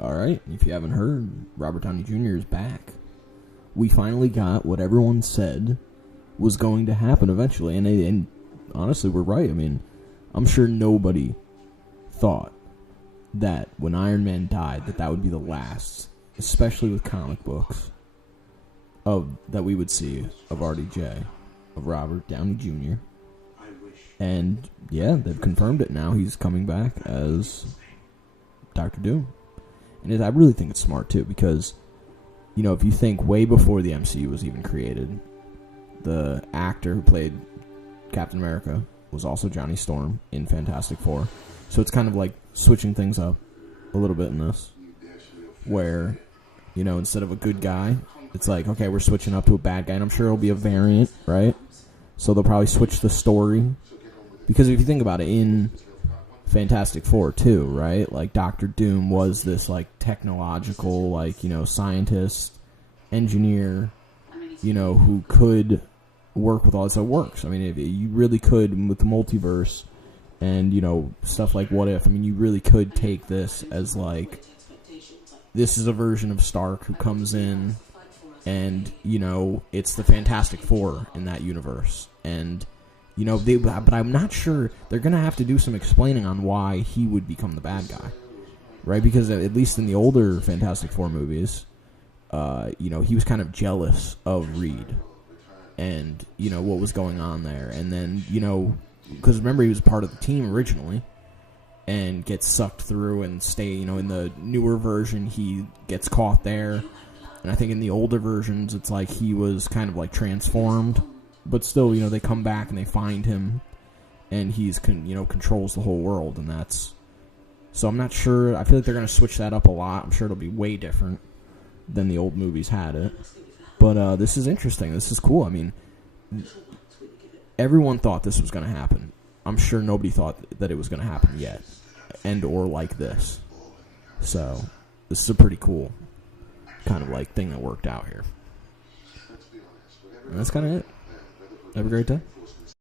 All right, if you haven't heard, Robert Downey Jr. is back. We finally got what everyone said was going to happen eventually, and honestly, we're right. I mean, I'm sure nobody thought that when Iron Man died, that would be the last, especially with comic books, that we would see of RDJ, of Robert Downey Jr. And yeah, they've confirmed it now. He's coming back as Doctor Doom. And I really think it's smart, too, because, you know, if you think way before the MCU was even created, the actor who played Captain America was also Johnny Storm in Fantastic Four. So it's kind of like switching things up a little bit in this, where, you know, instead of a good guy, it's like, okay, we're switching up to a bad guy, and I'm sure it'll be a variant, right? So they'll probably switch the story. Because if you think about it, in Fantastic Four too, right? Like Doctor Doom was this like technological, like, you know, scientist, engineer, you know, who could work with all this. It works. I mean, if you really could with the multiverse and, you know, stuff like What If. I mean, you really could take this as like, this is a version of Stark who comes in, and, you know, it's the Fantastic Four in that universe, and, you know, but I'm not sure. They're going to have to do some explaining on why he would become the bad guy, right? Because at least in the older Fantastic Four movies, you know, he was kind of jealous of Reed and, you know, what was going on there. And then, you know, because remember, he was part of the team originally and gets sucked through and you know, in the newer version, he gets caught there. And I think in the older versions, it's like he was kind of like transformed. But still, you know, they come back and they find him, and he's, you know, controls the whole world, and that's... So I'm not sure. I feel like they're going to switch that up a lot. I'm sure it'll be way different than the old movies had it. But this is interesting. This is cool. I mean, everyone thought this was going to happen. I'm sure nobody thought that it was going to happen yet, and or like this. So this is a pretty cool kind of like thing that worked out here. And that's kind of it. Have a great day.